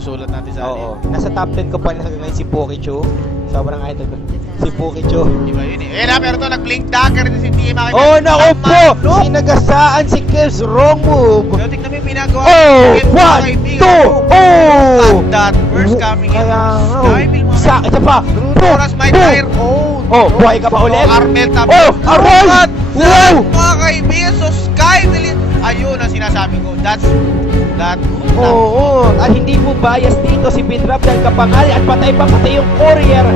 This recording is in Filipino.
isusulat natin sa Oo. Nasa top 10 ko pa na ngayon si Pokicho. Sobrang idol ko. Si Pokicho. Iba yun eh. Eh, pero to, nag-blink dagger din si TMA. Oh, naku po! Sinagasaan si Kevs. Wrong move. So, tignan mo yung pinagawa. Oh! Game, mga 1, kaibigan. 2, oh! At that first coming in. Kaya, Skyville, mga sa, isa pa. Oras may tire. Oh! Oh, buhay ka pa ulit? Armel tapos. Oh, Armel! Wow! Mga kaibigan, so Skyville. Ayun ang sinasabi ko. That's that. Oo, at hindi po bias dito si Binrap dahil kapangal at patay pa patay yung courier